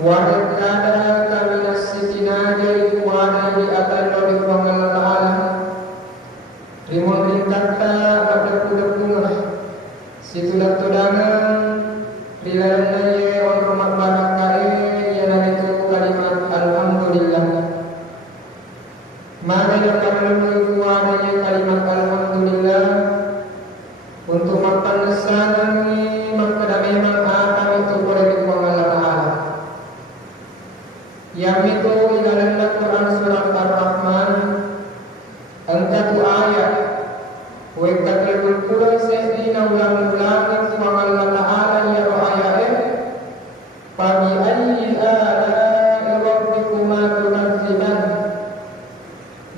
Wadakada kami nasitina dari wana di atas dari Allah Taala. Rimon ringkata pada kuda-kuda. Situlah tudangan rilayan ye orang barakai yang ada itu kalimat alhamdulillah. Mari dapat wana ye kalimat alhamdulillah untuk makan lesan ini maka memang akan itu boleh Allah Taala. Yang itu di dalam Al-Quran surat Ar-Rahman angkat ayat wa katul qura sayyidina ulang-ulang wa Allah Ta'ala ya ayat fa bi ayyi ala'i rabbikuma tukadziban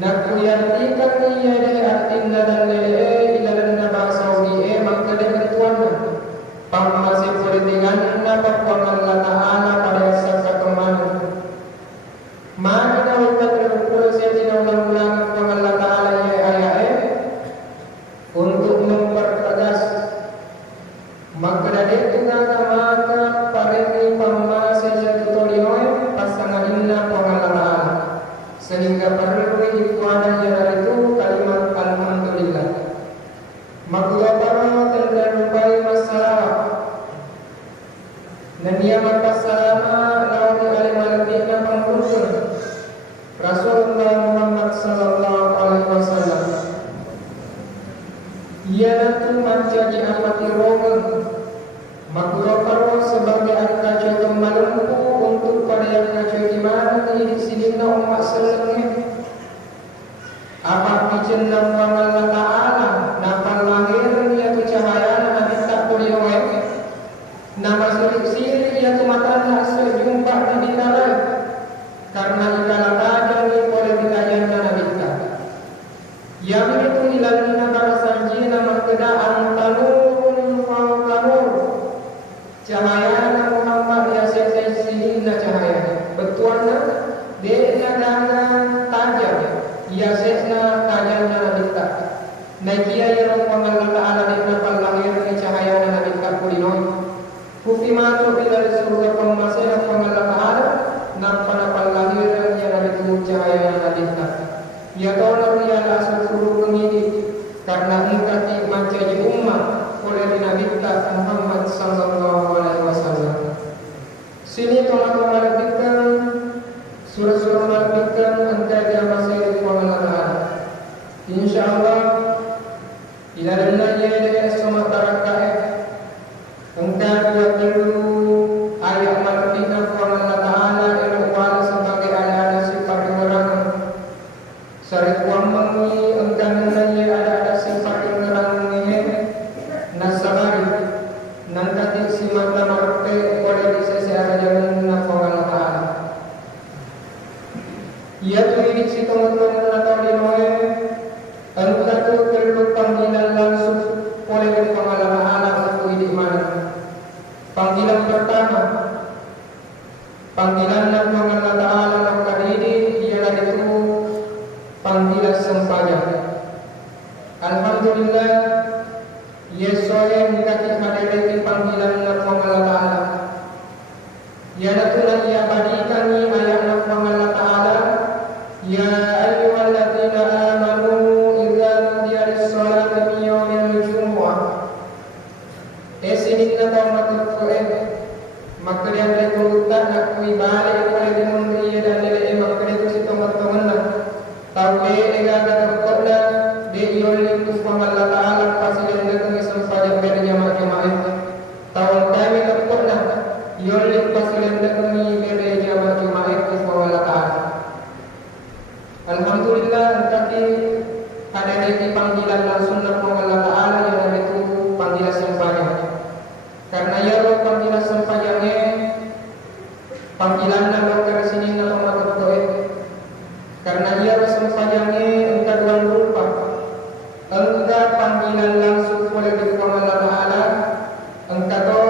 nakuyatikan yade atinna dalile ilalan nabasawi maka dengan tuan masih boleh dengan apa Allah Ta'ala pada sasa kemana mana kita berkuasa tidak ulang-ulang Allah Ta'ala ya ayat untuk mempertegas maka dari itu maka pareni pamase jatuh tolinoy pasangan inna Allah Ta'ala sehingga perlu dikuadaan jalan itu kalimat alhamdulillah maka para terdapat masalah dan dia masalah lawan alim-alim pengurus Rasulullah Muhammad sallallahu alaihi wasallam. Ia itu menjadi amati roman makhluk sebagai angka malumpu untuk pada yang kacau di mana di sini na umat selengnya. Apa pijen nama Allah Taala nafal lahir dia tu cahaya nabi tak boleh awet. Nama siri dia tu mata nak sejumpa di dalam karena ikalah yang itu ilalina barasanjina makdaan tanurun fauqanur cahaya Muhammad ya sesina cahaya betuana dena dana tajam ya sesna tajam nabita nakia ya Allah Taala dena palahir ni cahaya nabita kulinoy kufimatu ila surga pemasaya Allah Taala nampana palahir ya nabitu cahaya nabita ya tolong ya langsung suruh pengini karena mengkati menjadi umat oleh Nabi Muhammad sallallahu alaihi wasallam. Sini teman-teman kita surah-surah matikan antara masih Allah. Insyaallah ila dalanya dari semua barakaat engkau buat dulu ayat matikan Allah Taala yang sebagai ada sifat orang Sarif wammangi engkau nanya ada sifat yang nerangnya nasabari nanti si mata marte boleh disesara jalan nafal Taala. Ia tu ini si teman-teman atau di noe engkau tu perlu panggilan langsung oleh Allah Taala untuk di mana. Panggilan pertama panggilan Allah Taala maka ini ialah itu panggilan sembahyang. Alhamdulillah Yesoe mengati hadirati panggilan Allah Taala. Ya natulah ya badikan ni ayat Allah Taala. Ya ayyuhalladzina amanu idza nudiya lis-salati min yaumil jumu'ah. Esini kita tahu maka dia boleh berutak nak balik boleh mengendiri dan dia maka itu si teman-teman tapi ega kata dia iolin kusma Allah Taala pasti dia dengan sempat berjamaah tahun kami kata iolin pasti dia dengan berjamaah kusma Allah Taala. Alhamdulillah tapi ada di panggilan langsung Allah Taala yang itu panggilan sembahyang. Karena ya roh panggilan sembahyangnya panggilan nama ke sini nama berdoa. Karena ia sembahyangnya engkau dalam rupa engkau panggilan langsung oleh Allah Taala engkau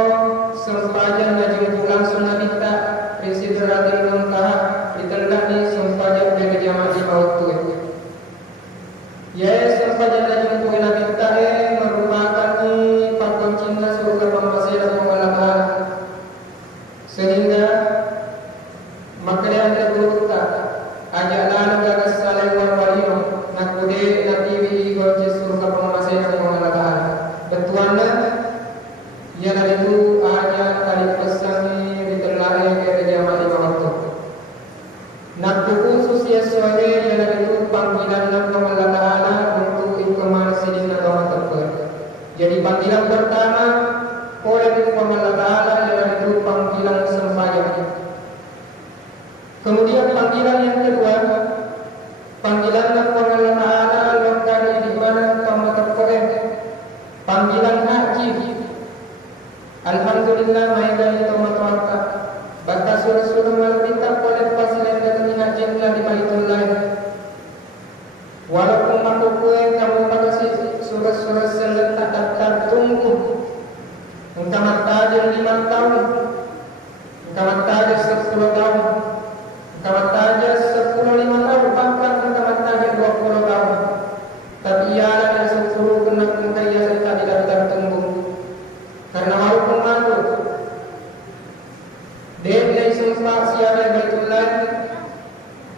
sembahyang najib langsung nabita presidratil muntaha ditendani sembahyang bagi jamaah di waktu itu. Ya sembahyang najib nabita merupakan pakon cinta surga pembasir Allah Taala sehingga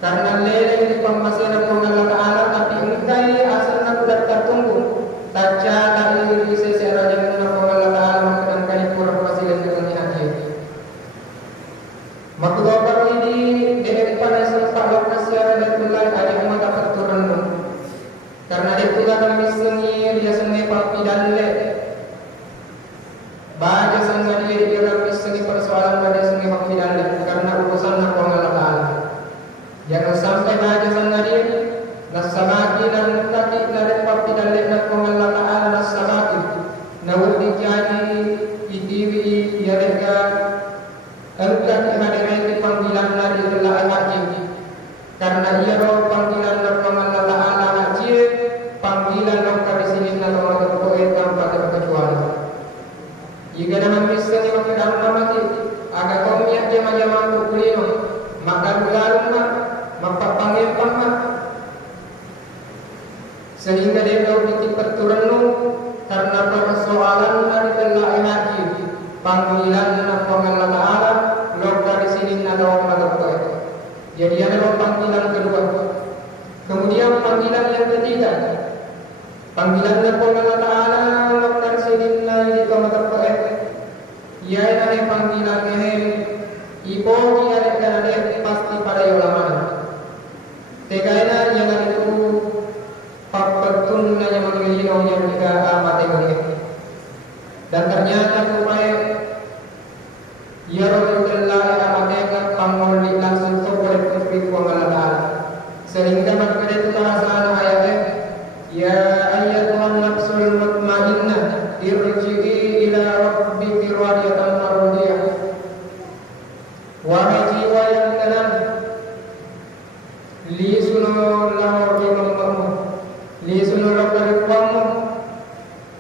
karena lele di pemasiran Allah Ta'ala tapi engkai asal nak tertunggu taca dari sesi raja Allah Ta'ala makanan kali kurang pasilan dengan haji maka doa ini dari pada sempat lokasi ada mulai ada umat dapat turun karena itu dalam misalnya dia sengaja papi dalle baca sengaja dia dalam misalnya persoalan pada sengaja papi dalle karena urusan Allah Ta'ala. Jangan sampai baca sengaja nasamaki dan mutaki dan papi dalle nak Allah Ta'ala nasamaki nawud dijadi idiwi yarega engkau hadirnya panggilan dari Allah haji karena ia roh panggilan dari Allah Ta'ala haji panggilan lokal di sini nama berkoe tanpa terkecuali. Jika nama misalnya maka nama mati agak komiak jama-jama kulino maka bulan maka panggil paman sehingga dia tahu ditipat turun karena persoalan dari Allah haji panggilan dari Allah Ta'ala lokal di sini nama berkoe. Jadi ada panggilan kedua. Kemudian panggilan yang ketiga, panggilan dari Allah Ta'ala lokal di sini di kamar berkoe. Ia adalah panggilan yang ibu dia ada pasti pada ulama. Tegaknya yang itu papatun yang mengirim yang tiga amat yang dan ternyata supaya ia Rasulullah amatnya pangmoli langsung boleh berfirman Allah Ta'ala sehingga maka itu terasa ayatnya ya ayyatuhan nafsul mutmainnah irji'i ila rabbiki radiyatan mardiyah wahai jiwa yang tenang li sunu lahu rimammu li sunu lahu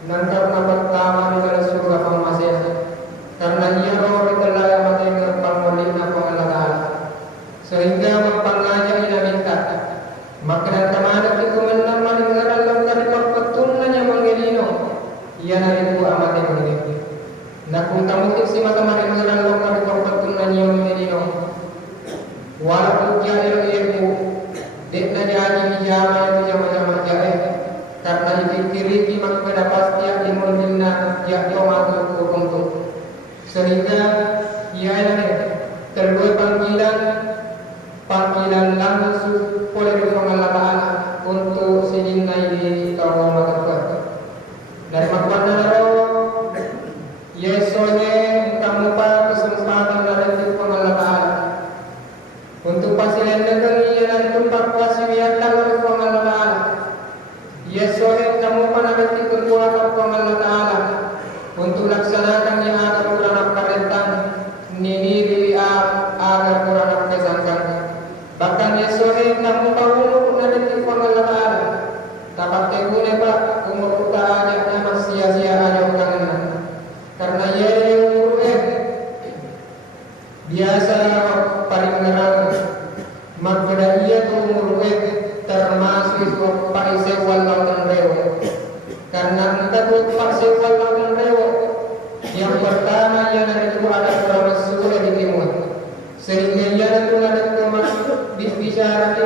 dan karena pertama di dalam surga pemasyah karena ia roh telah amatnya pangmolina Allah Ta'ala sehingga mempangajak ina minta maka dan kemana itu menambah dengan dalam dari petunanya mengelino ia dari itu amatnya mengelino nak pun kamu isi mata-mata dengan dalam dari petunanya mengelino walaupun jahil ilmu dekna jadi bijama itu jama-jama jahil karena dipikiri maka pasti ilmu minna ya yomatul hukum sehingga ia terbuat panggilan langsung oleh Allah Ta'ala untuk sidinai di kaum masyarakat dari makna roh Yesusnya kamu pada kesempatan dari Allah Ta'ala untuk pasilan dengan ia dari tempat wasiatan oleh Allah Ta'ala Yesusnya kamu pada berarti kekuatan Allah Ta'ala untuk laksanakan yang ada kurang perintah nini dia agar kurang kesangkan bahkan Yesus kamu tahu nanti telepon Allah Ta'ala dapat tegune pak umur kita aja nama sia-sia aja bukan karena ia umur biasa paling ngerang maka ia tu umur termasuk pak isewal lawan rewo karena kita tu pak isewal lawan rewo yang pertama yang itu ada kurang sulit di timur sehingga ia itu ada kurang bicara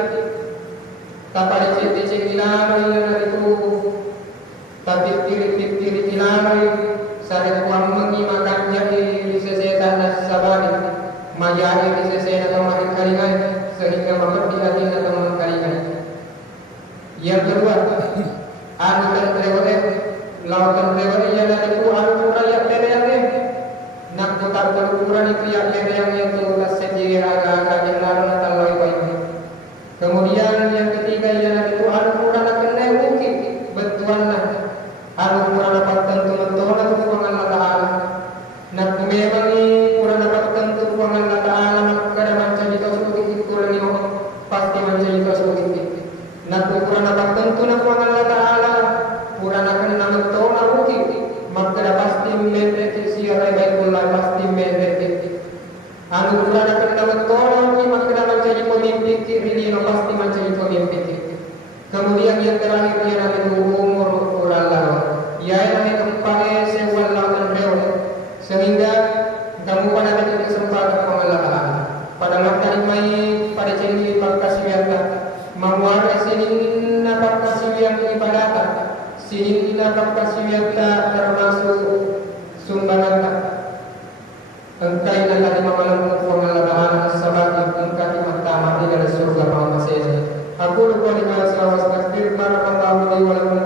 tak cek ilmu yang itu tapi tiri ilmu saya kurang mengimakannya di sesetan dan sabari majari di sesetan atau makin kalingan sehingga mengerti hati atau mengkalingan yang kedua anu dan lewat lautan lewat ia dan itu anu rakyat yang nak putar berukuran itu yang itu sendiri agak-agak yang lalu natal baik. Kemudian yang ketiga ialah itu Al-Quran akan mungkin betuanlah Al-Quran dapat tentu mentohlah tujuan Allah Ta'ala nak mememangi Quran dapat tentu tujuan Allah Ta'ala maka dapat menjadi tersebut Quran ini pasti menjadi tersebut nak Quran dapat tentu tujuan Allah Ta'ala Quran akan mentohlah mungkin maka dapat pasti menjadi siarai baikullah pasti menjadi Al-Quran akan mentohlah mungkin maka dapat menjadi pemimpin ini pasti menjadi pemimpin. Kemudian yang terakhir ialah umur Quran lalu. Ialah kepada sewal lawan reol. Sehingga kamu pada kesempatan pengelolaan. Pada waktu ini pada jadi perkasian mawara sinin na pagkasiwian ibadatan, sinin na pagkasiwian ta termasuk sumbangan ta. Engkau na lagi mamalangkot pangalagaan sa bagay engkau imagtama di dalam surga mga masaya. Aku lupa dengan selawas takdir para pangawali walang